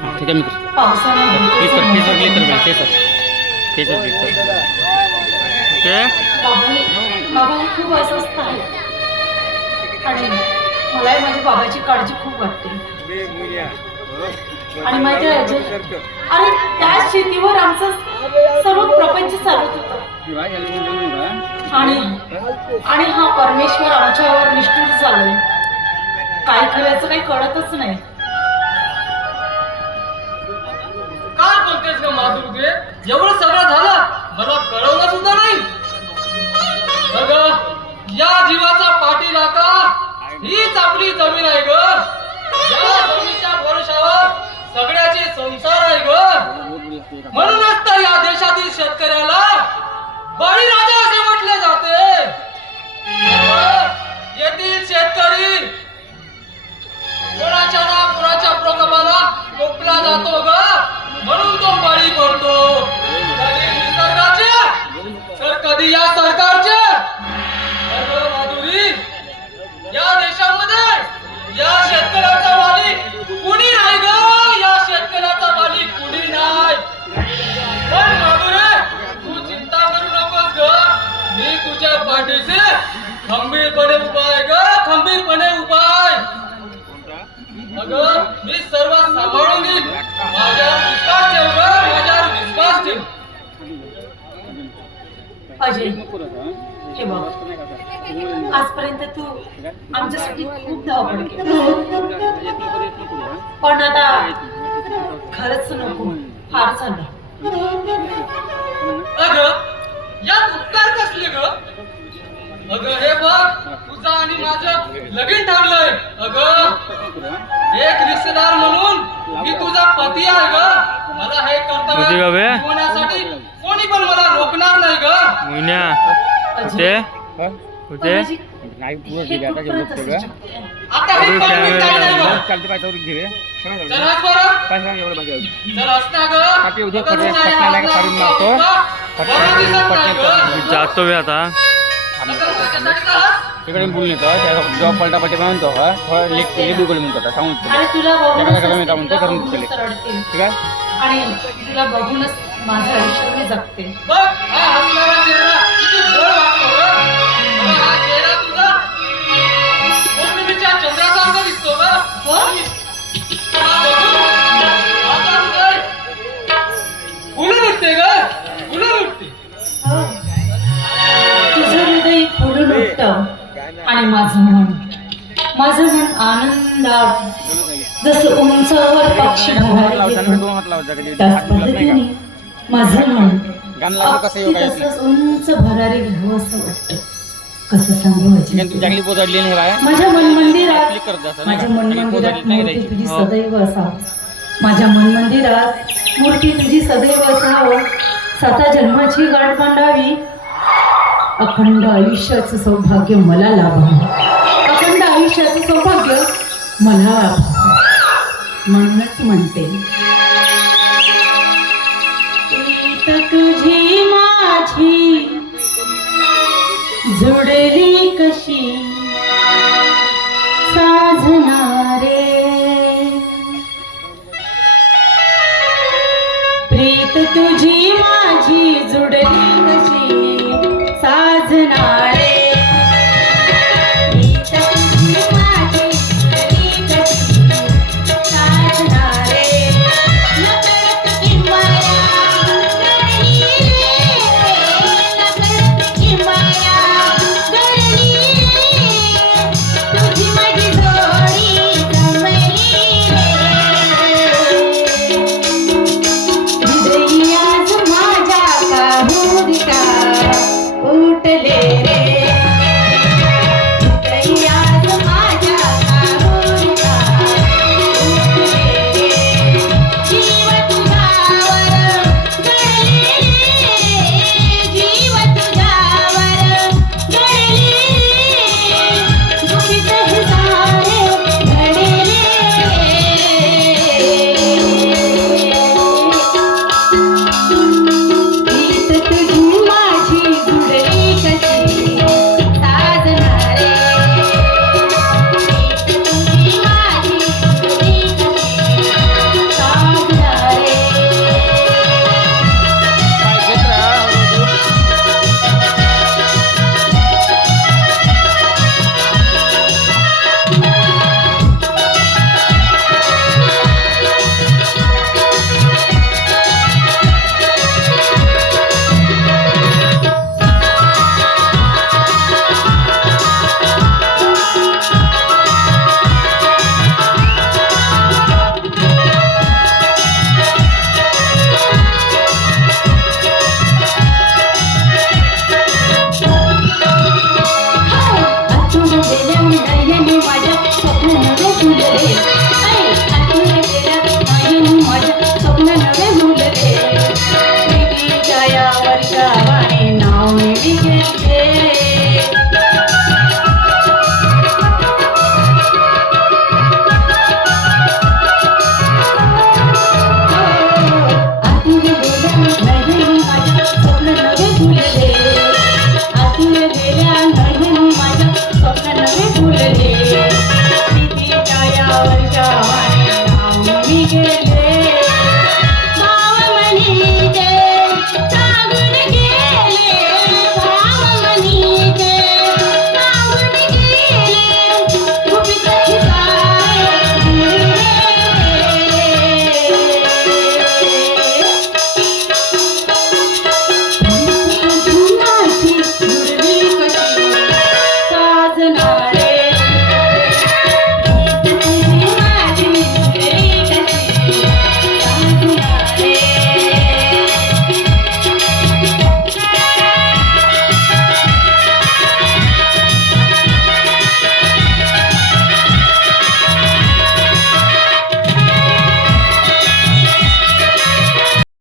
ठीक आहे मी पावसाने क्लिक कर क्लिक कर ओके बाबा हे खूप अस्वस्थ आहे आणि मलाही माझ्या बाबाची काळजी खूप वाटते. आणि माहिती आहे अजय, आणि त्या शेतीवर आमचं सर्व प्रपंच चालत होतं. आणि हा परमेश्वर आमच्यावर निष्ठुर झालाय. काय करायचं काही कळतच नाही. काय बोलतेस का माधुर्गे? एवढं सगळं झालं मला कळवलं सुद्धा नाही. अगं या जीवाचा पाठील आता हीच आपली जमीन आहे ग. या जमिनीच्या भरोशावर सगळ्याचे संसार आहे ग. म्हणूनच तर या देशातील शेतकऱ्याला बळीराजा असे म्हटले जाते. येथील शेतकरी कोणाच्या ना कोणाच्या प्रकोपाला गोपला जातो ग. म्हणून तो बळी पडतो. कधी निसर्गाचे तर कधी या सरकारचे. अगं माधुरी, या देशामध्ये या शेतकऱ्याचा मालिक कुणी नाही ग. या शेतकऱ्याचा मालिक कुणी नाही. पण माधुरी, तू चिंता करू नकोस ग. मी तुझ्या पाठीशी खंबीरपणे उभा आहे ग. खंबीरपणे उभा आहे. अगं मी सर्व सांभाळून घेईन. माझ्यावर विश्वास ठेव ग. माझ्यावर विश्वास ठेव. अजय, हे बघ, आजपर्यंत तू आमच्यासाठी खूप धावपळ केली, पण आता खरंच नको, फार झालं. अगं यात उत्तर कसले ग? अगं हे बघ, तुझं आणि माझं लगीन ठरलंय. अगं एक रिश्तेदार म्हणून मी तुझा पती आहे ग. मला हे कर्तव्य निभवण्यासाठी कोणी पण मला रोखणार नाही ग. अजय, नाही पूर्ण हे आता जे कुठपर्यंत बघतो असू का शकते? आता हे कॉन्फ्लिक्ट आहे नाही ग. चालते पाहिजे घे चल हस बरं. काय सांग एवढं माझ्या चल हसना ग. काठी उद्या आता पडले, तुझ्या या पटकन नाही का काढून मारतो. बरं दिसत नाही ग. जातो मी आता. आता माझ्यासाठी तर हस. तिकडे बोलून येतो जेव्हा पलटा पलटी म्हणतो का थोडा लेट डुगल म्हणतो सांगून आणि तुला त्याला काय बघूनच म्हणतो करून तुला दिले. बघूनच रडते. ठीक आहे आणि तुला बघूनच माझं आयुष्य मी जगते. बघ हा हसणारा चेहरा किती गोड वाटतो ग. बघ, हा चेहरा तुझा पौर्णिमेच्या चंद्रासारखा दिसतो ग. हो? हा बघून माझं हृदय फुलून उठते ग. फुलून उठते. हो. तुझं हृदय फुलून उठतं आणि माझं मन आनंदात जसं उंचावर पक्षी भरारी घेतो, त्याच पद्धतीने माझं मन अगदी तसंच उंच भरारी घ्यावं असं वाटतं. कसं सांगू अजय? चांगली पोचडली नाही बाय माझ्या मनमंदिरात क्लिक करत जा माझ्या मनमंदिरात मूर्ती तुझी सदैव असावं. माझ्या मनमंदिरात मूर्ती तुझी सदैव असावं. 7 जन्माची गाठ बांधावी. अखंड आयुष्याचं सौभाग्य मला लाभावं. अखंड आयुष्याचं सौभाग्य मला लाभावं. म्हणूनच म्हणते, प्रीत तुझी माझी जुडली कशी साजणारे. प्रीत तुझी माझी जुडली कशी साजणारे. प्रीत तुझी माझी जुडली कशी साजणारे. नकळत किमया घडली रे, नकळत किमया घडली रे. तुझी माझी जोडी जमली रे. हृदयी आज माझ्या काहू के